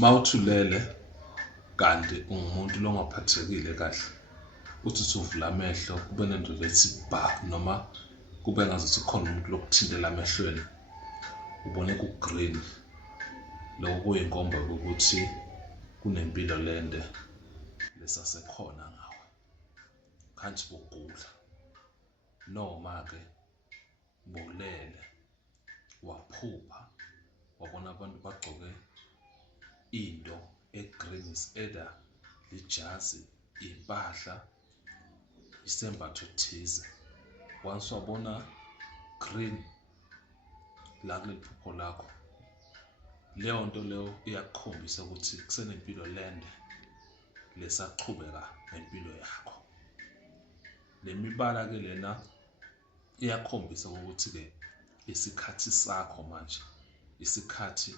Mawuthulele kanti ungumuntu longaphathekile kahle, uthi uvula amehlo kube nento ethi bha, noma kube ngazuthi khona umuntu lokuthintela emehlweni, ubone ku-green. Lokho kuyinkomba yokuthi kunempilo lende lesasekhona ngawe, khanti bugula. Noma-ke bulele, waphupha, wabona abantu bagcoke into e-green, is either ijazi, impahla, isembatho thize. Once wabona green la kuleli phupho lakho, leyo nto leyo iyakukhombisa ukuthi kusenempilo lende lesaqhubeka nempilo yakho. Le mibala-ke lena iyakhombisa ukuthi-ke isikhathi sakho manje, isikhathi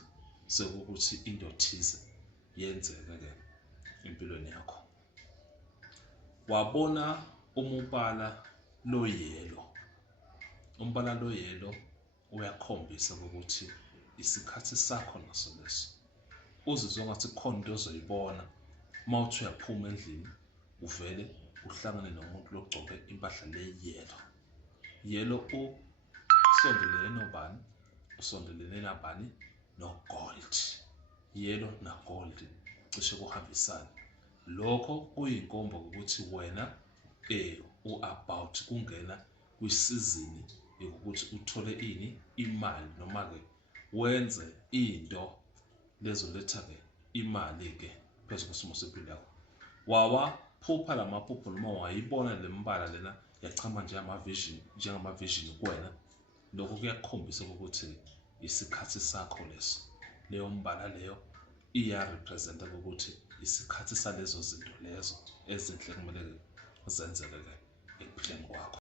sokuthi into thize yenzeke-ke empilweni yakho. Wabona umbala lo yellow. Umbala lo yellow uyakhombisa ukuthi isikhathi sakho naso leso. Uzizwa ngathi kukhona into ozoyibona mawuthi uyaphuma endlini, uvele uhlangane nomuntu logcoke impahla le yellow. Yellow usondelene nobani? Usondelene nabani? No-gold. Yellow na-gold cishe kuhambisana. Lokho kuyinkomba ukuthi wena u-about kungena kwisizini yokuthi uthole imali, noma-ke wenze into lezoletha-ke imali-ke phezu kwesimo sempilo yakho. Wawaphupha lamaphupho noma wayibona le mbala lena yachama njengama-vision kuwena. Lokho kuyakukhombisa ukuthi isikhathi sakho leso. Leyo mbala leyo iya-represent-a ukuthi isikhathi salezo zinto lezo ezinhle kumele zenzeke-ke ekuphileni kwakho.